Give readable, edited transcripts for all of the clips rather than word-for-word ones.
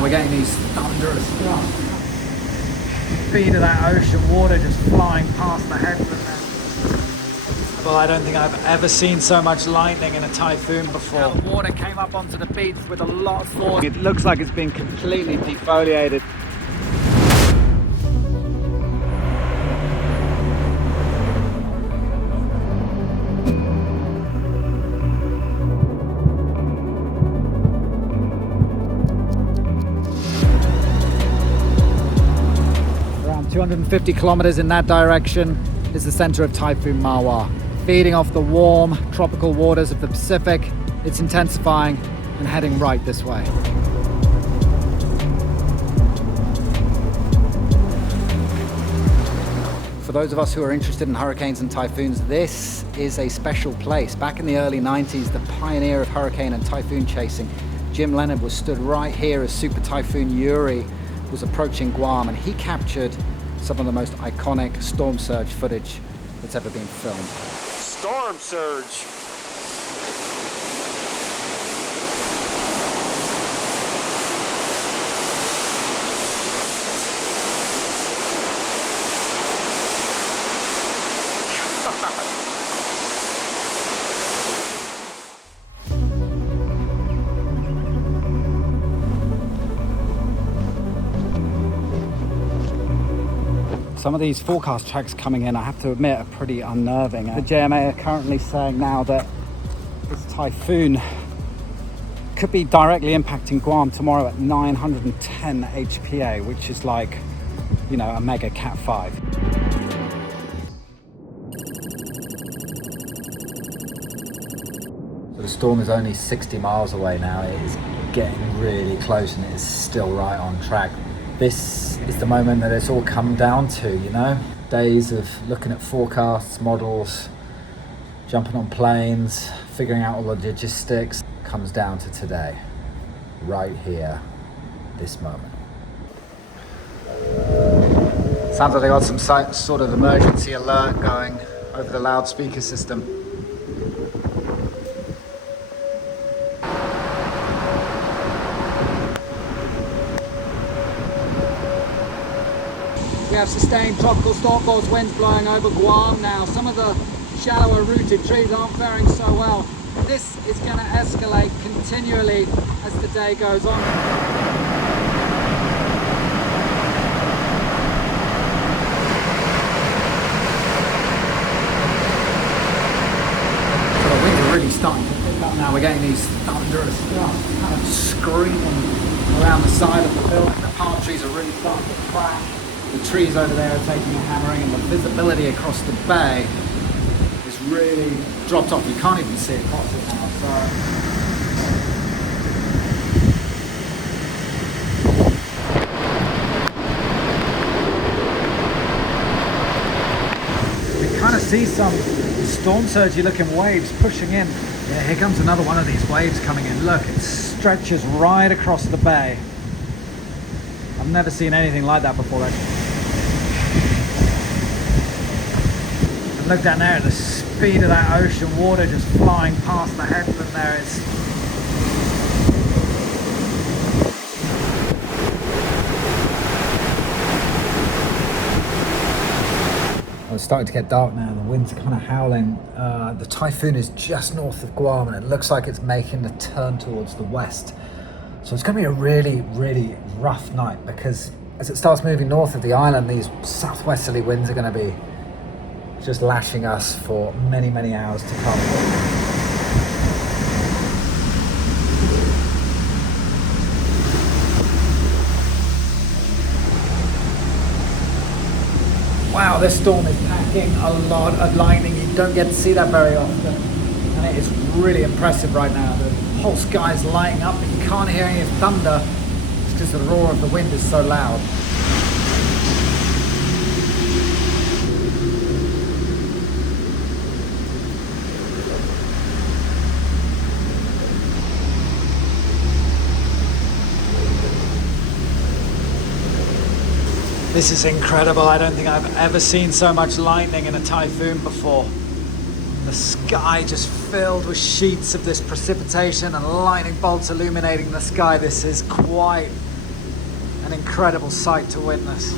now, we're getting these thunderous gusts. Speed of that ocean water just flying past the headland there. Well, I don't think I've ever seen so much lightning in a typhoon before. Now the water came up onto the beach with a lot of force. It looks like it's been completely defoliated. Around 250 kilometers in that direction is the center of Typhoon Mawar. Feeding off the warm tropical waters of the Pacific, it's intensifying and heading right this way. For those of us who are interested in hurricanes and typhoons, this is a special place. Back in the early 90s, the pioneer of hurricane and typhoon chasing, Jim Leonard, was stood right here as Super Typhoon Yuri was approaching Guam, and he captured some of the most iconic storm surge footage that's ever been filmed. Storm surge. Some of these forecast tracks coming in, I have to admit, are pretty unnerving. The JMA are currently saying now that this typhoon could be directly impacting Guam tomorrow at 910 HPA, which is like, you know, a mega Cat 5. So the storm is only 60 miles away now. It is getting really close and it is still right on track. This is the moment that it's all come down to, you know? Days of looking at forecasts, models, jumping on planes, figuring out all the logistics, comes down to today, right here, this moment. Sounds like they got some sort of emergency alert going over the loudspeaker system. We have sustained tropical storm force winds blowing over Guam now. Some of the shallower rooted trees aren't faring so well. This is going to escalate continually as the day goes on. So the winds are really starting to pick up now. We're getting these thunderous gusts kind of screaming around the side of the building. The palm trees are really starting to crack. The trees over there are taking a hammering, and the visibility across the bay is really dropped off. You can't even see across it now. So you kind of see some storm surgy looking waves pushing in. Yeah, here comes another one of these waves coming in. Look, it stretches right across the bay. I've never seen anything like that before. And look down there at the speed of that ocean water just flying past the headland there. It's it's starting to get dark now, the wind's kind of howling. The typhoon is just north of Guam and it looks like it's making a turn towards the west. So it's going to be a really, really rough night, because as it starts moving north of the island, these southwesterly winds are going to be just lashing us for many, many hours to come. Wow, this storm is packing a lot of lightning. You don't get to see that very often. And it is really impressive right now. The whole sky is lighting up, but you can't hear any thunder. It's because the roar of the wind is so loud. This is incredible. I don't think I've ever seen so much lightning in a typhoon before. The sky just filled with sheets of this precipitation and lightning bolts illuminating the sky. This is quite an incredible sight to witness.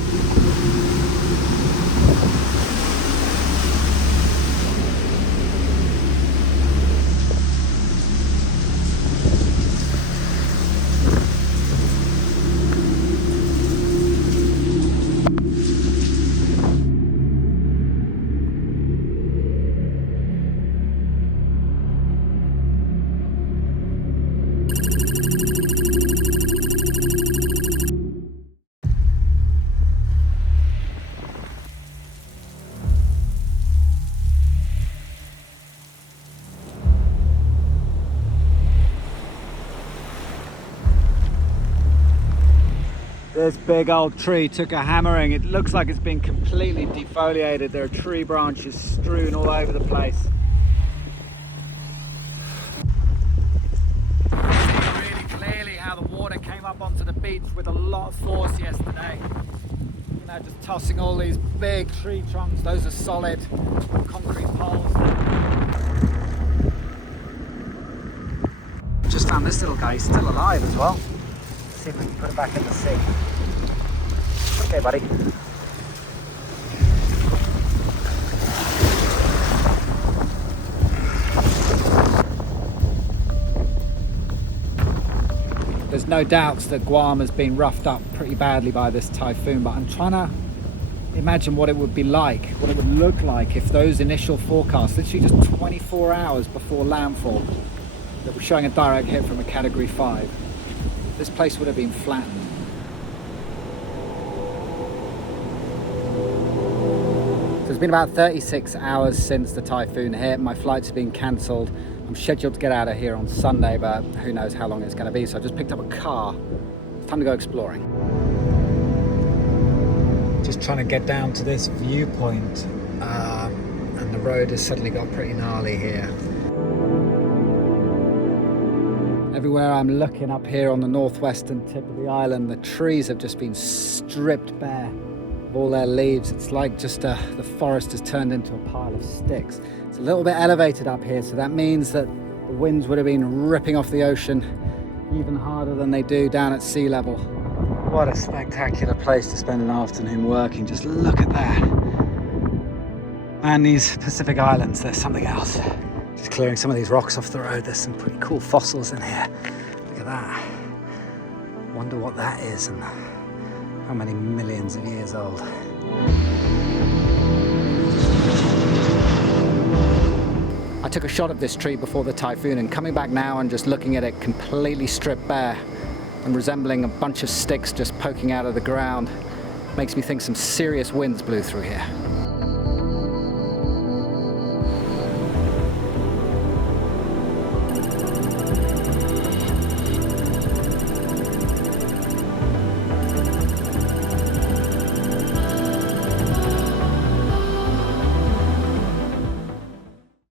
This big old tree took a hammering. It looks like it's been completely defoliated. There are tree branches strewn all over the place. You see really clearly how the water came up onto the beach with a lot of force yesterday. You know, just tossing all these big tree trunks. Those are solid concrete poles. Just found this little guy. He's still alive as well. See if we can put it back in the sea. Okay, buddy. There's no doubts that Guam has been roughed up pretty badly by this typhoon, but I'm trying to imagine what it would be like, what it would look like if those initial forecasts, literally just 24 hours before landfall, that were showing a direct hit from a Category 5. This place would have been flattened. So it's been about 36 hours since the typhoon hit. My flights have been cancelled. I'm scheduled to get out of here on Sunday, but who knows how long it's going to be. So I just picked up a car. It's time to go exploring. Just trying to get down to this viewpoint, and the road has suddenly got pretty gnarly here. Everywhere I'm looking up here on the northwestern tip of the island, the trees have just been stripped bare of all their leaves. It's like just the forest has turned into a pile of sticks. It's a little bit elevated up here, so that means that the winds would have been ripping off the ocean even harder than they do down at sea level. What a spectacular place to spend an afternoon working. Just look at that. Man, these Pacific Islands, there's something else. Just clearing some of these rocks off the road. There's some pretty cool fossils in here. Look at that. Wonder what that is and how many millions of years old. I took a shot of this tree before the typhoon, and coming back now and just looking at it completely stripped bare and resembling a bunch of sticks just poking out of the ground makes me think some serious winds blew through here.